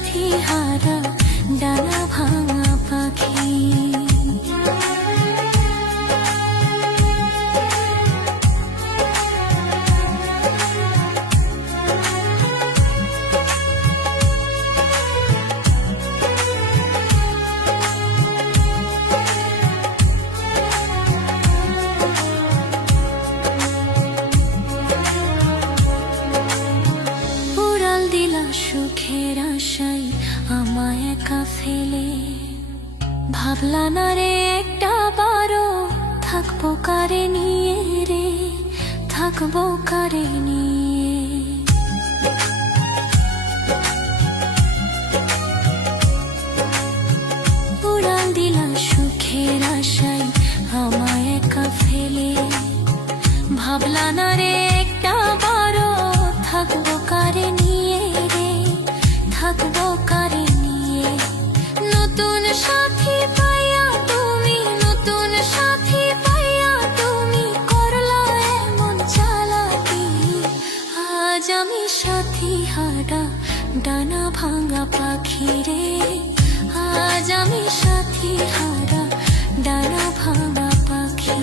সাথী হারা ডানা ভাঙা পাখি। সুখের আশায় আমায় একা ফেলে ভাবলা না রে একটা বারো থাকবো কারে নিয়ে রে, থাকবো কারে নিয়ে। উড়াল দিলা সুখের আশায় আমায় একা ফেলে ভাবলা না রে একটা বারো থাকবো কারে নিয়ে, থাকবো কারে নিয়ে। নতুন সাথী পাইয়া তুমি, নতুন সাথী পাইয়া তুমি করলা এমন চালাকি। আজ আমি সাথী হারা ডানা ভাঙা পাখি রে, আজ আমি সাথী হারা ডানা ভাঙা পাখি।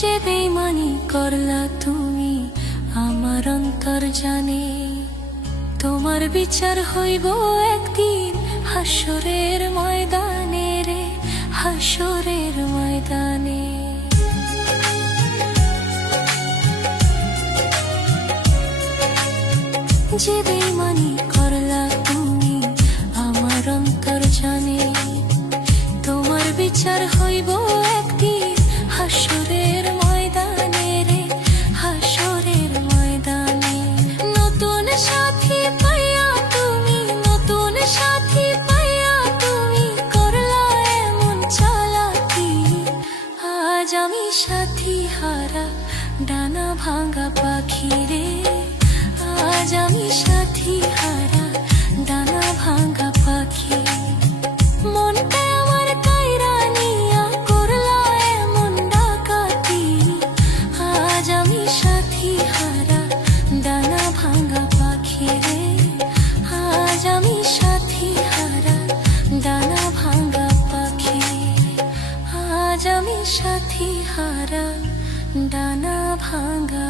যে বেইমানি করলা তুমি আমার অন্তর জানে, তোমার বিচার হইব একদিন হাসরের ময়দানে রে, হাসরের ময়দানে। যে বেইমানি করলা তুমি আমার অন্তর জানে, তোমার বিচার হইব একদিন হাসরের ময়দানে রে, হাসরের ময়দানে। নতুন সাথী পাইয়া তুমি, নতুন সাথী পাইয়া তুমি করলা এমন চালাকি। আজ আমি সাথী হারা ডানা ভাঙা পাখি রে, আজ আমি সাথী হারা ডানা ভাঙা পাখি। মনটা আমার কাইরা নিয়া করলা এমন ডাকাতি। আজ আমি সাথী হারা ডানা ভাঙা পাখি রে, আজ আমি সাথী হারা ডানা ভাঙা পাখি। আজ আমি সাথী হারা ডানা ভাঙা